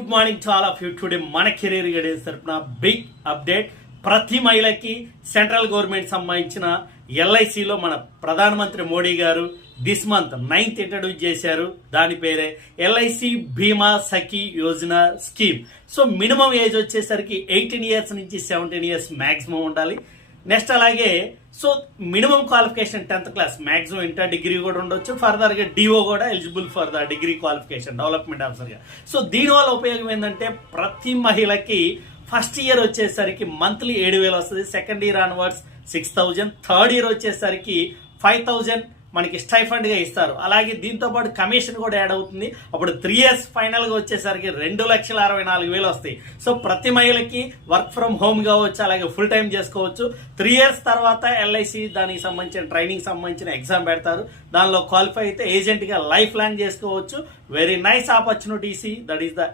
Good morning to all of you. Today మన career guidance తరపున big update. ప్రతి మహిళకి సెంట్రల్ గవర్నమెంట్ సంబంధించిన ఎల్ఐసిలో మన ప్రధానమంత్రి మోడీ గారు దిస్ మంత్ 9th ఇంట్రడ్యూస్ చేశారు. దాని పేరే LIC Bima Sakhi Yojana scheme. So minimum age వచ్చేసరికి 18 years నుంచి 17 years మ్యాక్సిమం ఉండాలి. నెక్స్ట్ అలాగే so minimum qualification 10th class, maximum inter degree కూడా ఉండొచ్చు. ఫర్దర్గా డిఓ కూడా eligible for the degree qualification, development ఆఫీసర్గా. సో దీనివల్ల ఉపయోగం ఏంటంటే ప్రతి మహిళకి ఫస్ట్ ఇయర్ వచ్చేసరికి మంత్లీ 7,000 వస్తుంది, second year onwards 6,000, third year వచ్చేసరికి 5,000 మనకి స్టైఫండ్ గా ఇస్తారు. అలాగే దీంతో పాటు కమిషన్ కూడా యాడ్ అవుతుంది. అప్పుడు 3 years ఫైనల్ గా వచ్చేసరికి 2,64,000 వస్తాయి. సో ప్రతి మహిళకి వర్క్ ఫ్రమ్ హోమ్ కావచ్చు, అలాగే ఫుల్ టైం చేసుకోవచ్చు. 3 years తర్వాత ఎల్ఐసి దానికి సంబంధించిన ట్రైనింగ్ సంబంధించిన ఎగ్జామ్ పెడతారు. దానిలో క్వాలిఫై అయితే ఏజెంట్ గా లైఫ్ లాంగ్ చేసుకోవచ్చు. Very nice opportunities. That is the